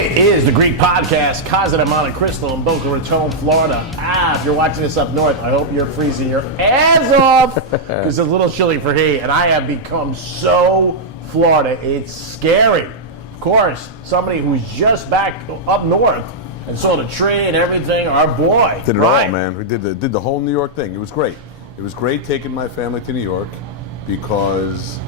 It is the Greek podcast, Casa de Monte Cristo in Boca Raton, Florida. If you're watching this up north, I hope you're freezing your ass off because it's a little chilly for here, and I have become so Florida, it's scary. Of course, somebody who's just back up north and saw the tree and everything, our boy. Did it all, man. We did the whole New York thing. It was great. It was great taking my family to New York because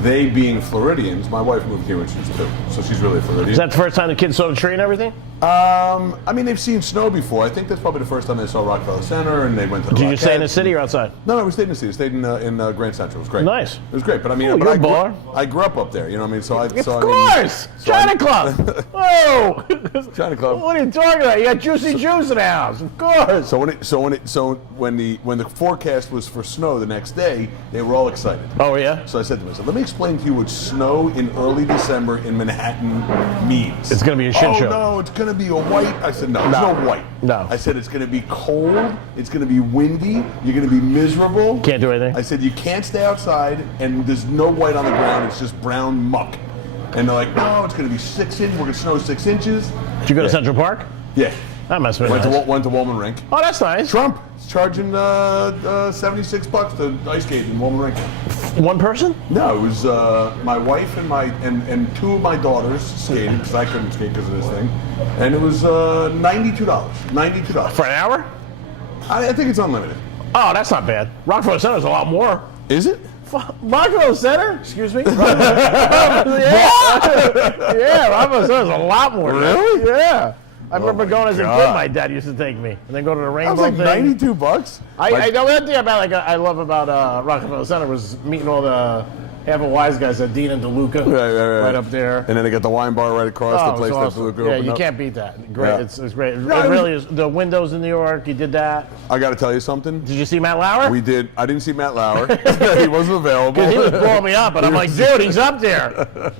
they being Floridians, my wife moved here when she was 2, so she's really a Floridian. Is that the first time the kids saw the tree and everything? I mean, they've seen snow before. I think that's probably the first time they saw Rockefeller Center, and they went to the Did you stay in the city or outside? No, we stayed in the city. We stayed in Grand Central. It was great. Nice. It was great, but I mean, I grew up up there. You know what I mean? So Of course! China Club! Oh! China Club. What are you talking about? You got Juicy Juice in the house, of course! So when the forecast was for snow the next day, they were all excited. Oh, yeah? So I said to myself, let me explain to you what snow in early December in Manhattan means. It's going to be a shit show. Oh, no, it's going to be a white. I said, no, there's no white. No. I said, it's going to be cold. It's going to be windy. You're going to be miserable. Can't do anything. I said, you can't stay outside, and there's no white on the ground. It's just brown muck. And they're like, no, it's going to be 6 inches. We're going to snow 6 inches. Did you go to Central Park? Yeah. That must have been nice. Went to Wollman Rink. Oh, that's nice. Trump is charging $76 to ice skate in Wollman Rink. One person? No, it was my wife and 2 of my daughters skating because I couldn't skate because of this thing, and it was $92. $92 For an hour? I think it's unlimited. Oh, that's not bad. Rockefeller Center is a lot more. Is it? Rockefeller Center? Excuse me? yeah, Rockefeller Center is a lot more. Really? Yeah. I remember going as a God. kid, my dad used to take me. And then go to the rainbow That was like thing. $92. I know one thing about I love about Rockefeller Center was meeting all the Half a Wise guys, Dean and DeLuca, right up there. And then they got the wine bar right across the place that DeLuca Yeah, opened you up. can't beat that. Great, Yeah. it's great. It really is. The windows in New York, you did that. I got to tell you something. Did you see Matt Lauer? We did. I didn't see Matt Lauer. He wasn't available. Because he was blowing me up, and I'm like, dude, he's up there.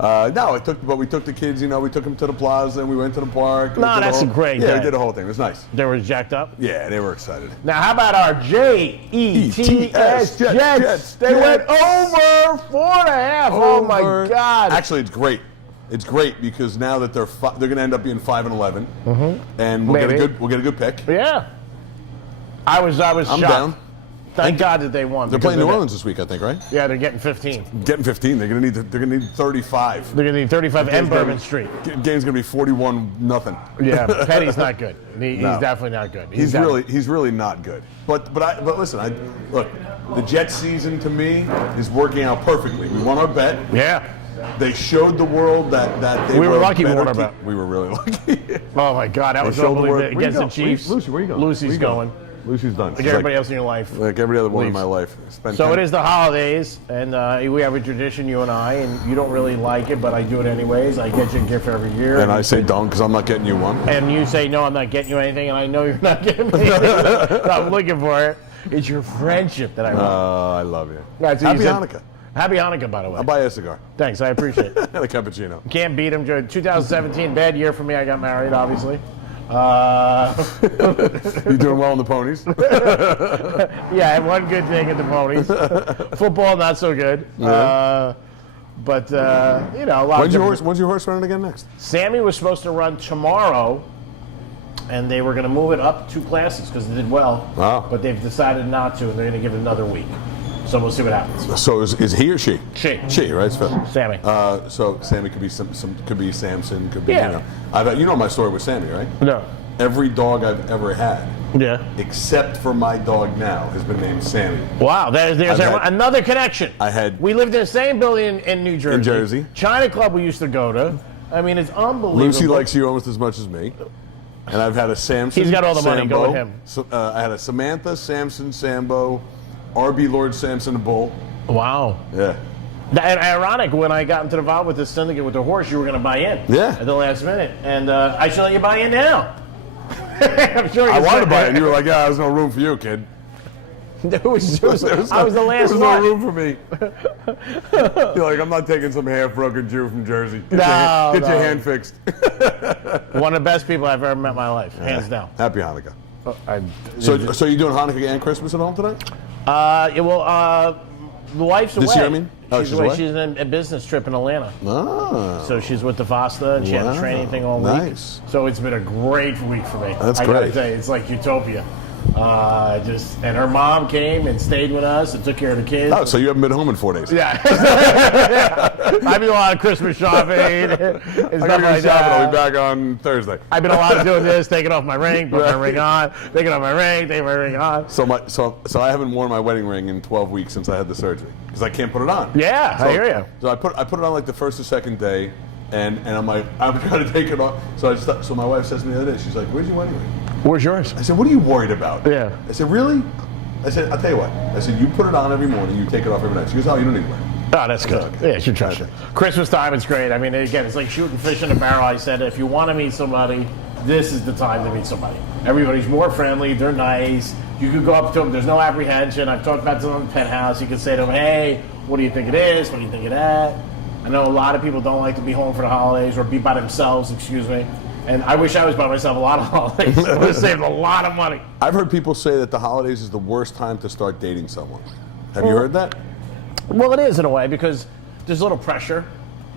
No, we took the kids. You know, we took them to the plaza and we went to the park. No, that's great. Yeah, we did the whole thing. It was nice. They were jacked up. Yeah, they were excited. Now, how about our Jets? Jets. They went over 4.5. Oh my God! Actually, it's great. It's great because now that they're going to end up being 5-11, and we'll get a good pick. Yeah, I was I'm shocked. down. Thank God that they won. They're playing New Orleans this week, I think, right? Yeah, they're getting 15. Getting 15. They're gonna need 35. They're gonna need 35 and Bourbon Street. Game's gonna be 41-0. Yeah, Petty's not good. He's definitely not good. He's really not good. But listen, look, the Jets season to me is working out perfectly. We won our bet. Yeah. They showed the world that they were lucky we won our bet. We were really lucky. Oh my God, that was unbelievable against the Chiefs. Lucy, where you going? Lucy's going. Lucy's done. Like everybody else in your life. Like every other one in my life. So it is the holidays, and we have a tradition, you and I, and you don't really like it, but I do it anyways. I get you a gift every year. And I say don't, because I'm not getting you one. And you say, no, I'm not getting you anything, and I know you're not getting me anything. So I'm looking for it. It's your friendship that I want. I love you. Right, so Happy Hanukkah. Happy Hanukkah, by the way. I'll buy you a cigar. Thanks, I appreciate it. And a cappuccino. Can't beat him. 2017, bad year for me. I got married, obviously. You doing well on the ponies? Yeah, I had one good thing in the ponies. Football, not so good. Yeah. But you know, a lot. When's your horse running again next? Sammy was supposed to run tomorrow, and they were going to move it up 2 classes because it did well. Wow. But they've decided not to, and they're going to give it another week. So we'll see what happens. So is he or she? She, right? It's Phil. Sammy. So Sammy could be could be Samson, could be Yeah. you know my story with Sammy, right? No. Every dog I've ever had, Yeah. except for my dog now, has been named Sammy. Wow, there's another connection. We lived in the same building in New Jersey. In Jersey. China Club we used to go to. I mean, it's unbelievable. Lucy likes you almost as much as me. And I've had a Samson. He's got all the money. Sambo. Go with him. So, I had a Samantha, Samson, Sambo, RB Lord Samson, a bull. Wow. Yeah. And ironic, when I got into the involved with the syndicate with the horse, you were going to buy in. Yeah. At the last minute. And I should let you buy in now. I'm sure I wanted to buy it. And you were like, yeah, there's no room for you, kid. I was the last one. There was no room for me. You're like, I'm not taking some half-broken Jew from Jersey. Get your hand fixed. One of the best people I've ever met in my life, hands down. Happy Hanukkah. So you doing Hanukkah and Christmas at home tonight? The wife's away. This year, I mean? Oh, she's away? She's in a business trip in Atlanta. Oh. So she's with the FOSTA, and she had a training thing all week. Nice. So it's been a great week for me. That's I great. gotta say, it's like utopia. And her mom came and stayed with us and took care of the kids. Oh, so you haven't been home in 4 days? Yeah. I've been a lot of Christmas shopping. And I stuff gotta go like shopping. that. I'll be back on Thursday. I've been a lot of doing this, taking off my ring, putting my ring on, taking off my ring, taking my ring on. So I haven't worn my wedding ring in 12 weeks since I had the surgery because I can't put it on. Yeah, I hear you. So I put it on like the first or second day, and I'm like, I'm trying to take it off. So my wife says to me the other day, she's like, "Where's your wedding ring?" Where's yours? I said, "What are you worried about?" Yeah. I said, "Really?" I said, "I'll tell you what." I said, "You put it on every morning, you take it off every night." She goes, "Oh, you don't need to wear it." Oh, that's good. Okay. Yeah, you should trust it. Christmas time, it's great. I mean, again, it's like shooting fish in a barrel. I said, if you want to meet somebody, this is the time to meet somebody. Everybody's more friendly. They're nice. You could go up to them. There's no apprehension. I've talked about them in the penthouse. You can say to them, hey, what do you think it is? What do you think of that? I know a lot of people don't like to be home for the holidays or be by themselves, excuse me. And I wish I was by myself a lot of holidays. I would have saved a lot of money. I've heard people say that the holidays is the worst time to start dating someone. Have you heard that? Well, it is in a way because there's a little pressure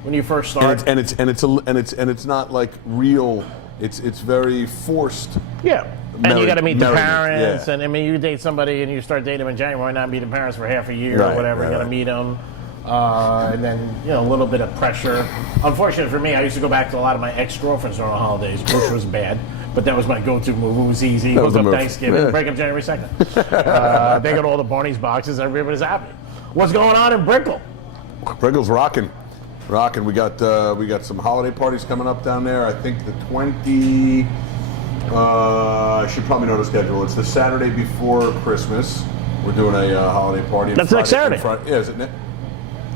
when you first start. And it's not like real. It's very forced. Yeah. And you got to meet the merriment, parents. yeah. And I mean, you date somebody and you start dating them in January, not meet the parents for half a year Right, or whatever. right, You got to right. meet them. And then, a little bit of pressure. Unfortunately for me, I used to go back to a lot of my ex-girlfriends during the holidays, which was bad. But that was my go-to move. It was easy. That was Hook the up move. Thanksgiving, Yeah. break up January 2nd. They got all the Barney's boxes. Everybody's happy. What's going on in Brickell? Brickell's rocking. We got some holiday parties coming up down there. I think the 20. I should probably know the schedule. It's the Saturday before Christmas. We're doing a holiday party. That's next Saturday. Yeah, is it?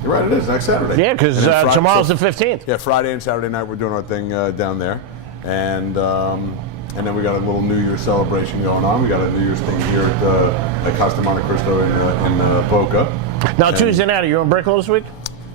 You're right. It is next Saturday. Yeah, because tomorrow's the 15th. Yeah, Friday and Saturday night we're doing our thing down there, and then we got a little New Year's celebration going on. We got a New Year's thing here at Costa Monte Cristo in Boca. Now, Tuesday night, are you in Brickell this week?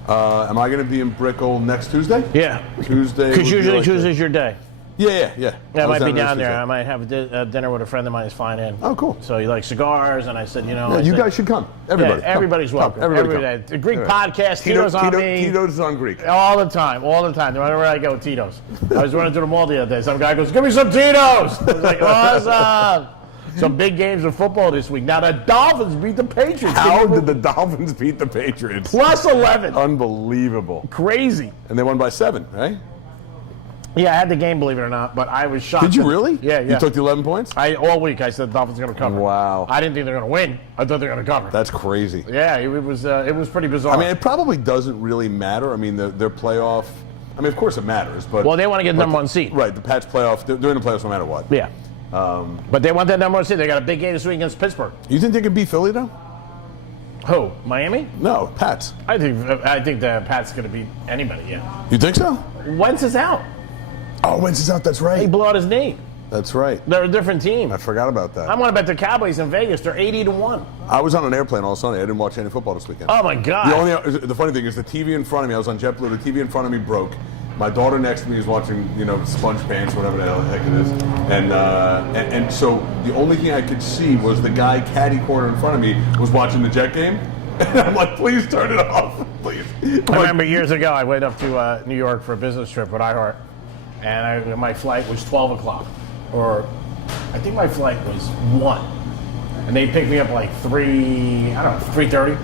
Am I going to be in Brickell next Tuesday? Yeah. Tuesday. Because would be usually like Tuesday's your day. Yeah. Yeah, I might be down there. I might have dinner with a friend of mine who's flying in. Oh, cool. So he likes cigars, and I said, Yeah, you guys should come. Everybody. Yeah, everybody's welcome. Everybody The Greek come. podcast, Tito's on me. Tito's is on Greek. All the time. Wherever I go, Tito's. I was running through the mall the other day. Some guy goes, give me some Tito's. I was like, awesome. Some big games of football this week. Now, the Dolphins beat the Patriots. How did the Dolphins beat the Patriots? Plus 11. Unbelievable. Crazy. And they won by 7, right? Yeah, I had the game, believe it or not, but I was shocked. Did you really? Yeah. You took the 11 points? All week I said the Dolphins are going to cover. Wow. I didn't think they were going to win. I thought they were going to cover. That's crazy. Yeah, it was pretty bizarre. I mean, it probably doesn't really matter. I mean, their playoff. I mean, of course it matters, but well, they want to get the number one seed. Right, the Pats playoff. They're in the playoffs no matter what. Yeah. But they want that number one seed. They got a big game this week against Pittsburgh. You think they could beat Philly though? Who? Miami? No, Pats. I think the Pats going to beat anybody. Yeah. You think so? Wentz is out. Oh, Wentz is out. That's He right. blew out his knee. That's right. They're a different team. I forgot about that. I want to bet the Cowboys in Vegas. They're 80-1. I was on an airplane all Sunday. I didn't watch any football this weekend. Oh my God. The funny thing is the TV in front of me. I was on JetBlue. The TV in front of me broke. My daughter next to me is watching, Sponge Pants, whatever the heck it is, and so the only thing I could see was the guy caddy corner in front of me was watching the Jet game, and I'm like, please turn it off, please. I remember years ago I went up to New York for a business trip with iHeart, and my flight was 12 o'clock, or I think my flight was 1, and they picked me up like 3:30.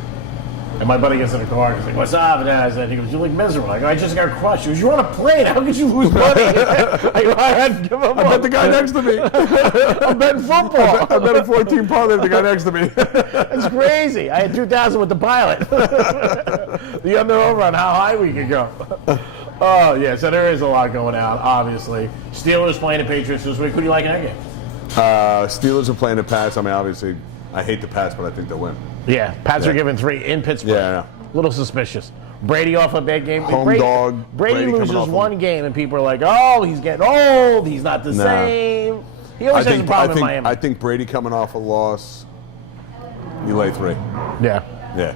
And my buddy gets in the car and he's like, what's up? And I said, he goes, you look miserable. I go, I just got crushed. He goes, you're on a plane. How could you lose money? I go, I had to give up. I bet the guy next to me. I'm betting football. I bet a 14 parlay with the guy next to me. It's crazy. I had 2,000 with the pilot. The under over on how high we could go. Oh, yeah. So there is a lot going on, obviously. Steelers playing the Patriots this week. Who do you like in that game? Steelers are playing the Pats. I mean, obviously, I hate the Pats, but I think they'll win. Yeah, Pats are giving 3 in Pittsburgh. Yeah, I know. Little suspicious. Brady off a bad game. Home Brady, dog. Brady Brady loses coming off one game, and people are like, "Oh, he's getting old. He's not the same." He always has a problem in Miami. I think Brady coming off a loss, you lay 3. Yeah, Yeah.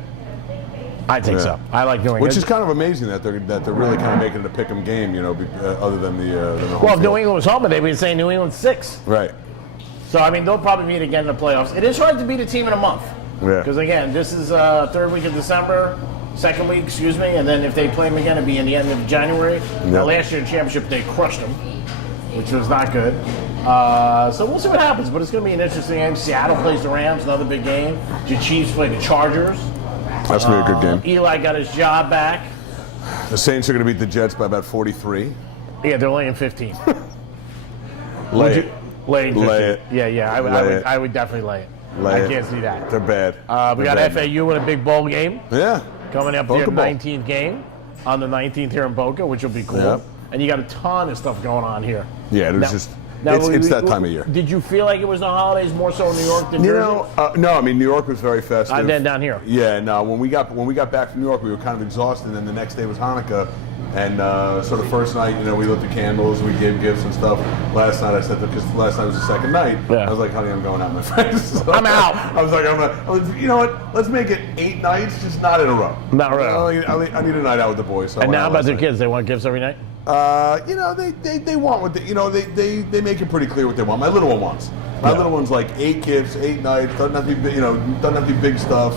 I think so. I like doing Which it. is kind of amazing that they're really kind of making it a pick'em game, other than the home Well, if field. New England was home, they'd be saying New England's 6. Right. So I mean, they'll probably meet again in the playoffs. It is hard to beat a team in a month. Yeah. Because again, this is third week of December, second week, excuse me, and then if they play them again, it'll be in the end of January. Now, last year in championship, they crushed them, which was not good. So we'll see what happens, but it's going to be an interesting game. Seattle plays the Rams, another big game. The Chiefs play the Chargers. That's going to be a good game. Eli got his job back. The Saints are going to beat the Jets by about 43. Yeah, they're laying 15. Lay it. Laying 15. Lay it. Yeah, I would definitely lay it. Lay I it. can't see that. They're bad. We got FAU in a big bowl game Yeah. coming up Boca here, Bowl. 19th game on the 19th here in Boca, which will be cool. Yep. And you got a ton of stuff going on here. Yeah, it's that time of year. Did you feel like it was the holidays more so in New York than You Jersey? know, no, I mean, New York was very festive. And then down here. Yeah, no, when we got back from New York, we were kind of exhausted, and then the next day was Hanukkah. And so the first night, we lit the candles, we gave gifts and stuff. Last night I said, because last night was the second night, Yeah. I was like, honey, I'm going out, my friends. So I'm out. I was like, you know what? Let's make it 8 nights, just not in a row. Not in a row. I need a night out with the boys. So I And went now out about last their night. kids, they want gifts every night? They want what they make it pretty clear what they want. My little one wants. My little one's like 8 gifts, 8 nights. Doesn't have to be doesn't have to be big stuff.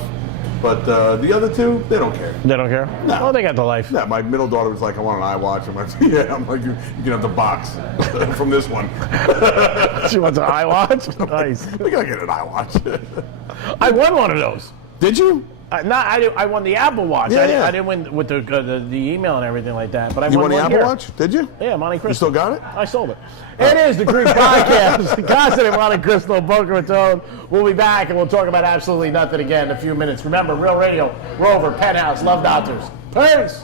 But the other two, they don't care. They don't care? No. Oh, they got the life. Yeah, my middle daughter was like, I want an iWatch. I'm like, yeah. I'm like, you can have the box from this one. She wants an iWatch? Nice. We gotta get an iWatch. I won one of those. Did you? I won the Apple Watch. Yeah. I didn't win with the email and everything like that. But I You won won the one Apple here. Watch? Did you? Yeah, Monte Cristo. You still got it? I sold it. It is the Greek Podcast. Constant Monte Cristo, Boca Raton. We'll be back and we'll talk about absolutely nothing again in a few minutes. Remember, Real Radio, Rover, Penthouse, Love Doctors. Peace.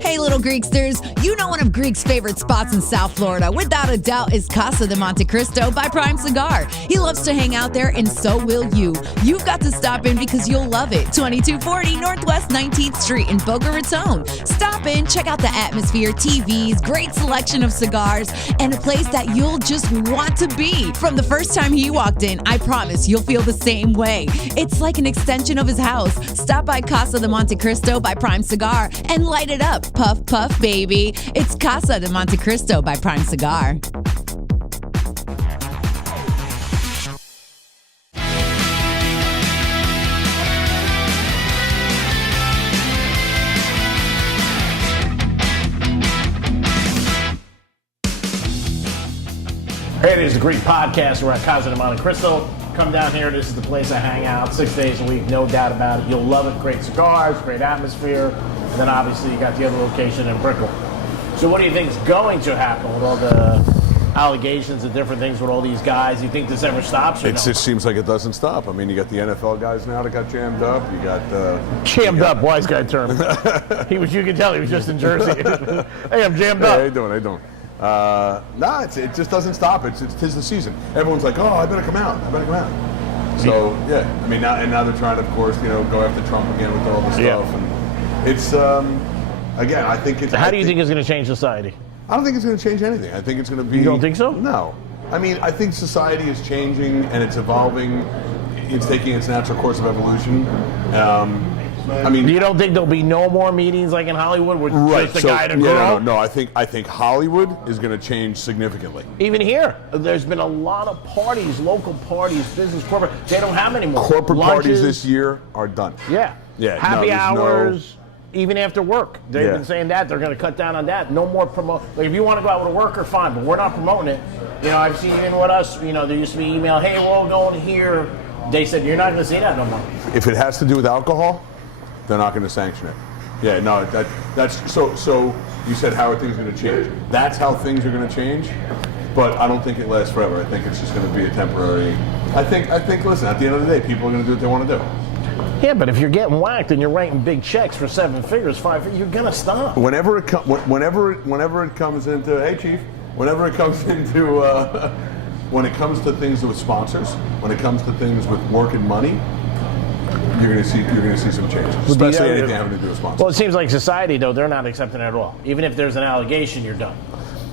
Hey, little Greeksters, you know one of Greek's favorite spots in South Florida, without a doubt, is Casa de Monte Cristo by Prime Cigar. He loves to hang out there, and so will you. You've got to stop in because you'll love it. 2240 Northwest 19th Street in Boca Raton. Stop in, check out the atmosphere, TVs, great selection of cigars, and a place that you'll just want to be. From the first time he walked in, I promise you'll feel the same way. It's like an extension of his house. Stop by Casa de Monte Cristo by Prime Cigar and light it up. Puff, puff, baby. It's Casa de Monte Cristo by Prime Cigar. Hey, it is the Greek Podcast. We're at Casa de Monte Cristo. Come down here. This is the place I hang out 6 days a week, no doubt about it. You'll love it. Great cigars, great atmosphere. And then obviously you got the other location in Brickell. So what do you think is going to happen with all the allegations and different things with all these guys? You think this ever stops or It no? just seems like it doesn't stop. I mean, you got the NFL guys now that got jammed up. You got Jammed up, wise guy term. You can tell he was just in Jersey. Hey, I'm jammed Hey, up. how you doing? How you doing? It just doesn't stop. It's 'tis the season. Everyone's like, oh, I better come out. I better come out. So yeah, I mean now they're trying to, of course, go after Trump again with all the stuff. Yeah. And it's again, I think it's. How do you think it's going to change society? I don't think it's going to change anything. I think it's going to be. You don't think so? No. I mean, I think society is changing and it's evolving. It's taking its natural course of evolution. I mean, You don't think there'll be no more meetings like in Hollywood with just a guy and a girl? No. I think Hollywood is going to change significantly. Even here, there's been a lot of parties, local parties, business, corporate. They don't have any more. Corporate parties Lunches. this year are done. Yeah. Yeah, no, Happy there's no- hours, even after work. They've Yeah. been saying that. They're going to cut down on that. No more promote. Like, if you want to go out with a worker, fine, but we're not promoting it. I've seen even with us, there used to be email, hey, we're all going here. They said, you're not going to see that no more. If it has to do with alcohol, they're not going to sanction it. Yeah, no, that's so. You said how are things going to change? That's how things are going to change, but I don't think it lasts forever. I think it's just going to be a temporary. I think. Listen, at the end of the day, people are going to do what they want to do. Yeah, but if you're getting whacked and you're writing big checks for 7 figures, 5 figures, you're going to stop. Whenever it comes into, hey chief, whenever it comes into, when it comes to things with sponsors, when it comes to things with work and money, you're going to see some changes, especially anything having to do with sponsors. Well, it seems like society, though, they're not accepting it at all. Even if there's an allegation, you're done.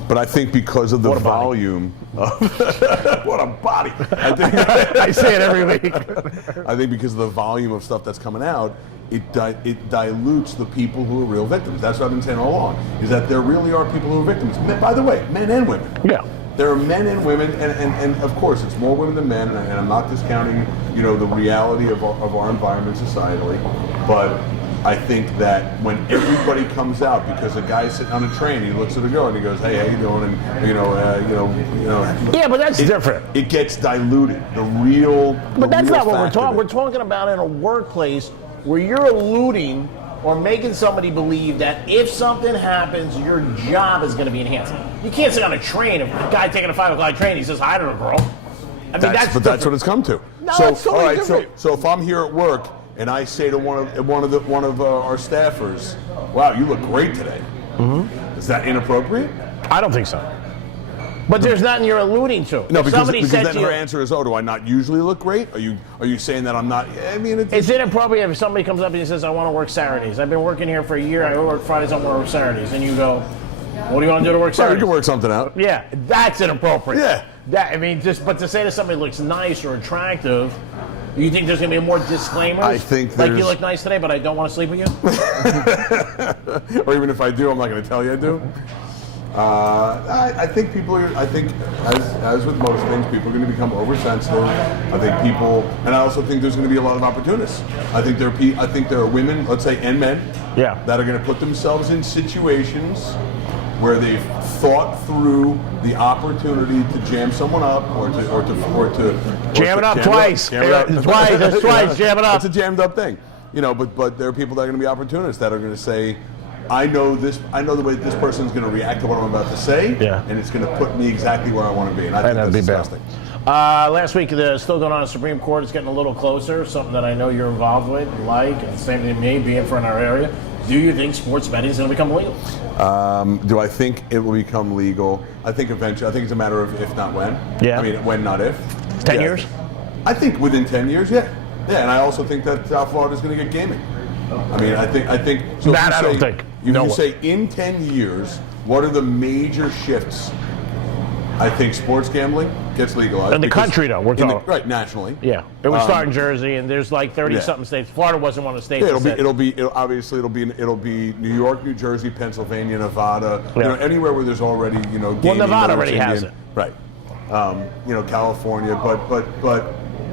But I think because of the What a body. volume of what a body. I say it every week. I think because of the volume of stuff that's coming out, it dilutes the people who are real victims. That's what I've been saying all along, is that there really are people who are victims. By the way, men and women. Yeah. there are men and women, and of course it's more women than men, and I'm not discounting, you know, the reality of our environment societally, but I think that when everybody comes out, because a guy's sitting on a train, he looks at a girl and he goes, "Hey, how you doing?" And Yeah, but that's different. It gets diluted. But that's not what we're fact of talking. it. We're talking about in a workplace where you're alluding or making somebody believe that if something happens, your job is going to be enhanced. You can't sit on a train, a guy taking a 5 o'clock train, he says hi to a girl. I mean, But that's what it's come to. No, so, it's totally all right, different. so if I'm here at work and I say to one of our staffers, "Wow, you look great today," is that inappropriate? I don't think so. But there's nothing you're alluding to. No, If because somebody said then to her you, answer is, "Oh, do I not usually look great? Are you saying that I'm not?" I mean, is it appropriate if somebody comes up and he says, "I want to work Saturdays. I've been working here for a year. I work Fridays. I want to work Saturdays." And you go, "What do you want to do to work Sorry, you Saturdays?" can work something out. Yeah, that's inappropriate. Yeah. But to say that somebody looks nice or attractive, you think there's going to be more disclaimers? I think like you there's- look nice today, but I don't want to sleep with you. Or even if I do, I'm not going to tell you I do. I think people are. I think, as with most things, people are going to become oversensitive. I think people, and I also think there's going to be a lot of opportunists. I think there are women, let's say, and men, Yeah. that are going to put themselves in situations where they've thought through the opportunity to jam someone up, or to Jam it up twice. Jam it up. Twice, that's twice, jam it up. It's a jammed up thing, you know. But there are people that are going to be opportunists that are going to say, I know the way this person's going to react to what I'm about to say, Yeah. and it's going to put me exactly where I want to be. And I think that'd that's be bad. disgusting. Last week, still going on the Supreme Court. It's getting a little closer, something that I know you're involved with, and same thing me being from our area. Do you think sports betting is going to become legal? Do I think it will become legal? I think eventually. I think it's a matter of if, not when. Yeah. I mean, when, not if. 10 Yeah. years? I think within 10 years, yeah. Yeah, and I also think that South Florida is going to get gaming. I mean, I think. So That if I you don't say- think. If No you way. say in 10 years, what are the major shifts? I think sports gambling gets legalized. In the because- country, though, we're in the- talking. right, nationally. Yeah. It would start in Jersey, and there's like 30-something states. Florida wasn't one of the states. Yeah, that said- it'll be New York, New Jersey, Pennsylvania, Nevada. Yeah. You know, anywhere where there's already gaming, Nevada whether it's already has Indian- it. Right. California, but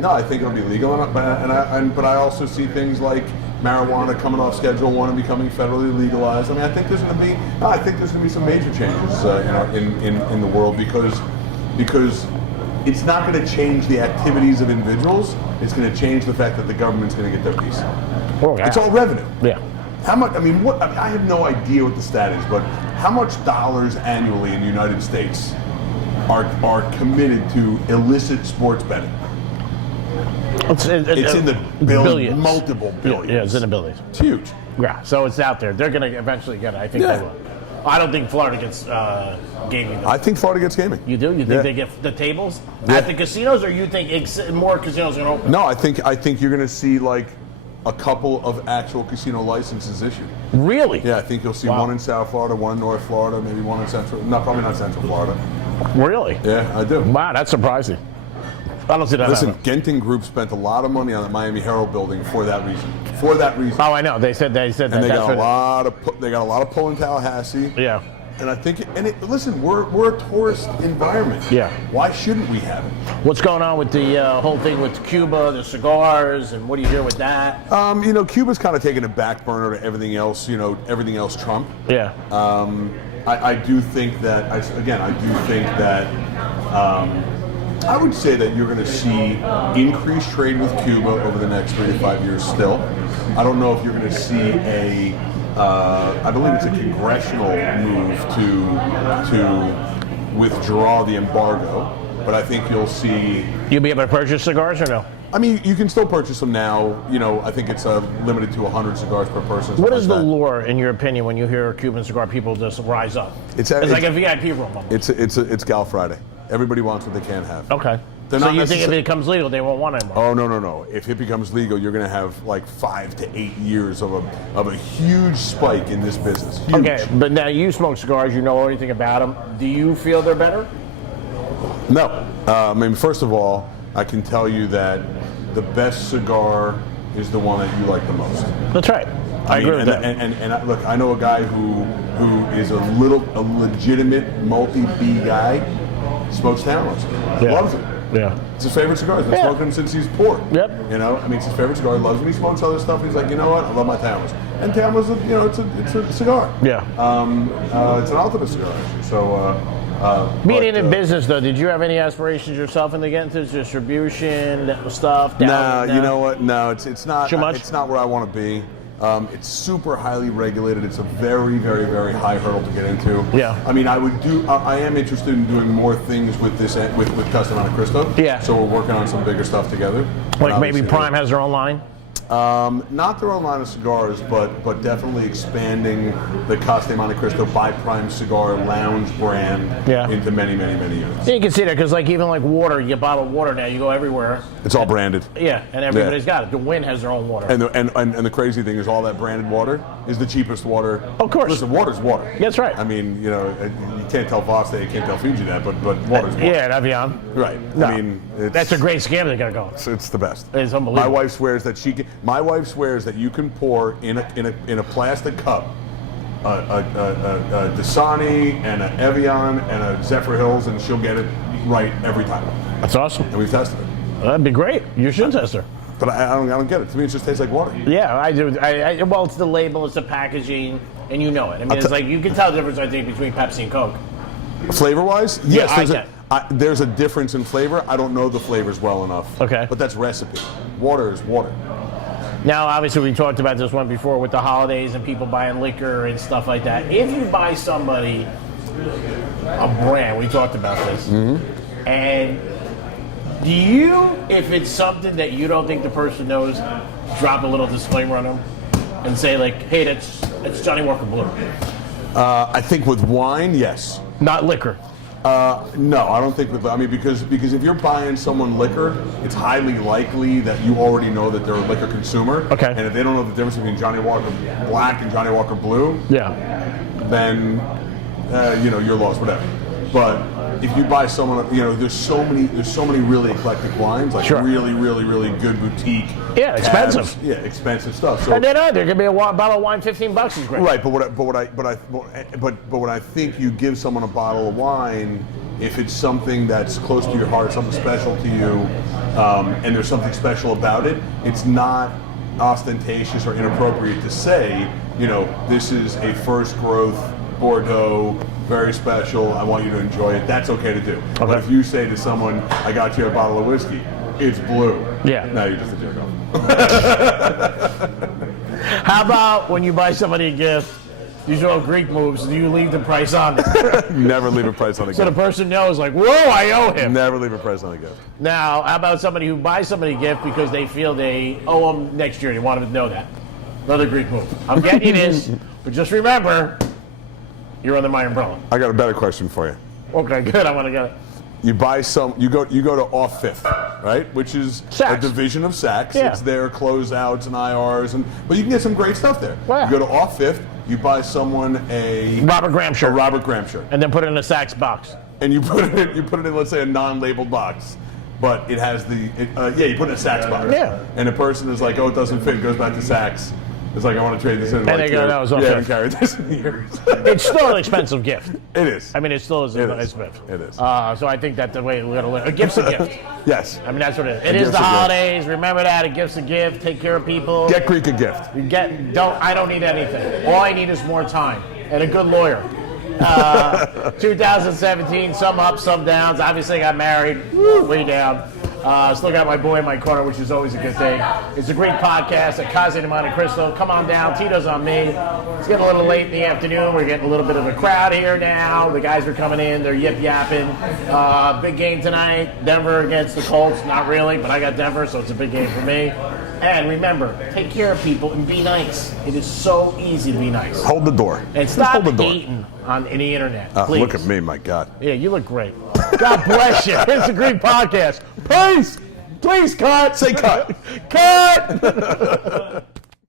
no, I think it'll be legal. But I also see things like marijuana coming off Schedule 1 and becoming federally legalized. I mean, I think there's going to be some major changes, in the world because it's not going to change the activities of individuals. It's going to change the fact that the government's going to get their piece. Oh, yeah. It's all revenue. Yeah. How much? I have no idea what the stat is, but how much dollars annually in the United States are committed to illicit sports betting? It's in the billions. multiple billions. Yeah, it's in the billions. It's huge. Yeah, so it's out there. They're going to eventually get it. I think Yeah. they will. I don't think Florida gets gaming. Though. I think Florida gets gaming. You do? You think Yeah. they get the tables Yeah. at the casinos, or you think more casinos are going to open? No, I think you're going to see like a couple of actual casino licenses issued. Really? Yeah, I think you'll see Wow. one in South Florida, one in North Florida, maybe one in Central. No, probably not Central Florida. Really? Yeah, I do. Wow, that's surprising. I don't see that Listen, happening. Genting Group spent a lot of money on the Miami Herald building for that reason. Oh, I know. They said that. And That's they got what- a lot of pull in Tallahassee. Yeah. And I think, listen, we're a tourist environment. Yeah. Why shouldn't we have it? What's going on with the whole thing with Cuba, the cigars, and what do you hear with that? Cuba's kind of taking a back burner to everything else. Everything else Trump. Yeah. I do think that. I would say that you're going to see increased trade with Cuba over the next 3 to 5 years. Still, I don't know if you're going to see I believe it's a congressional move to withdraw the embargo, but I think you'll see. You'll be able to purchase cigars or no? I mean, you can still purchase them now. I think it's limited to 100 cigars per person. What is the like that. lure, in your opinion, when you hear a Cuban cigar, people just rise up? It's like a VIP room almost. It's Gal Friday. Everybody wants what they can't have. Okay. They're So not you think if necessar- it becomes legal, they won't want it anymore? Oh no! If it becomes legal, you're going to have like 5 to 8 years of a huge spike in this business. Huge. Okay, but now you smoke cigars, you know everything about them. Do you feel they're better? No. First of all, I can tell you that the best cigar is the one that you like the most. That's right. I agree with that. And look, I know a guy who is a legitimate multi-B guy. Smokes Talents. Yeah. Loves it. Yeah. It's his favorite cigar. He's been Yeah. smoking them since he's poor. Yep. You know, I mean, it's his favorite cigar. He loves it. He smokes other stuff. He's like, you know what? I love my Towers. And Towers, you know, it's a cigar. Yeah. It's an ultimate cigar, actually. So, Being in business, though, did you have any aspirations yourself into getting into distribution stuff? No, you know what? No, it's not. Too much? It's not where I want to be. It's super highly regulated. It's a very, very, very high hurdle to get into. Yeah. I mean, I am interested in doing more things with this with Casa Monte Cristo. Yeah. So we're working on some bigger stuff together. Like And maybe obviously- Prime has their own line? Not their own line of cigars, but definitely expanding the Casa Monte Cristo by Prime Cigar Lounge brand into many, many, many units. Yeah, you can see that because, like, even like water, you get bottled water now. You go everywhere. It's all branded. Yeah, and everybody's got it. The Wynn has their own water. And the crazy thing is, all that branded water is the cheapest water. Of course. Listen, water's water. That's right. I mean, you know, you can't tell Voste, you can't tell Fiji that, but water's water. Yeah, at Evian. Right. No. I mean, That's a great scam they got going. It's the best. It's unbelievable. My wife swears that that you can pour in a plastic cup a Dasani and an Evian and a Zephyr Hills, and she'll get it right every time. That's awesome. And we've tested it. That'd be great. You should test her. But I don't get it. To me, it just tastes like water. Yeah, I do. Well, it's the label, it's the packaging, and you know it. I mean, it's like you can tell the difference, I think, between Pepsi and Coke. Flavor-wise, Yeah, yes, there's a difference in flavor. I don't know the flavors well enough. Okay. But that's recipe. Water is water. Now, obviously, we talked about this one before with the holidays and people buying liquor and stuff like that. If you buy somebody a brand, we talked about this, and do you, if it's something that you don't think the person knows, drop a little disclaimer on them and say, like, hey, that's Johnny Walker Blue? I think with wine, yes. Not liquor. No, I don't think with. I mean, because if you're buying someone liquor, it's highly likely that you already know that they're a liquor consumer. Okay. And if they don't know the difference between Johnny Walker Black and Johnny Walker Blue, Yeah. then you're lost. Whatever. But if you buy someone, there's so many really eclectic wines, like Sure. really, really, really good boutique. Yeah, expensive. cabs. Yeah, expensive stuff. So And then there could be a bottle of wine, $15 is great. right, but what I think you give someone a bottle of wine if it's something that's close to your heart, something special to you, and there's something special about it. It's not ostentatious or inappropriate to say, this is a first growth Bordeaux, very special. I want you to enjoy it. That's okay to do. Okay. But if you say to someone, "I got you a bottle of whiskey," it's blue. Yeah. Now you're just a jerk off. How about when you buy somebody a gift, these are all Greek moves, do you leave the price on it? Never leave a price on a So the gift. person knows, like, whoa, I owe him. Never leave a price on a gift. Now, how about somebody who buys somebody a gift because they feel they owe them next year? They want them to know that. Another Greek move. I'm getting you this, but just remember, you're under my umbrella. I got a better question for you. Okay, good. I want to get it. You go to Off Fifth, right? Which is Saks. a division of Saks. Yeah. It's their closeouts and IRs, but you can get some great stuff there. Wow. You go to Off Fifth, you buy someone a Robert Graham shirt. Robert Graham shirt, And then put it in a Saks box. and you put it in, let's say, a non-labeled box, but it has you put it in a Saks box. Yeah. And the person is like, oh, it doesn't fit, goes back to Saks. It's like, I want to trade this in. And they go, no, it's Off I Fifth. haven't carried this in years. It's still an expensive gift. It is. I mean, it still is It an is. expensive gift. It is. So I think that's the way we're going to live. A gift's a gift. Yes. I mean, that's what it is. It A is gift's the a gift. holidays. Remember that. A gift's a gift. Take care of people. Get Greek a gift. I don't need anything. All I need is more time and a good lawyer. 2017, some ups, some downs. Obviously, I got married. Way down. Still got my boy in my corner, which is always a good thing. It's a great podcast at Casa de Monte Cristo. Come on down. Tito's on me. It's getting a little late in the afternoon. We're getting a little bit of a crowd here now. The guys are coming in. They're yip-yapping. Big game tonight. Denver against the Colts. Not really, but I got Denver, so it's a big game for me. And remember, take care of people and be nice. It is so easy to be nice. Hold the door. And Just stop hold the door. hating in the internet, please. Look at me, my God. Yeah, you look great. God bless you. It's a great podcast. Peace. Please cut. Say cut. Cut.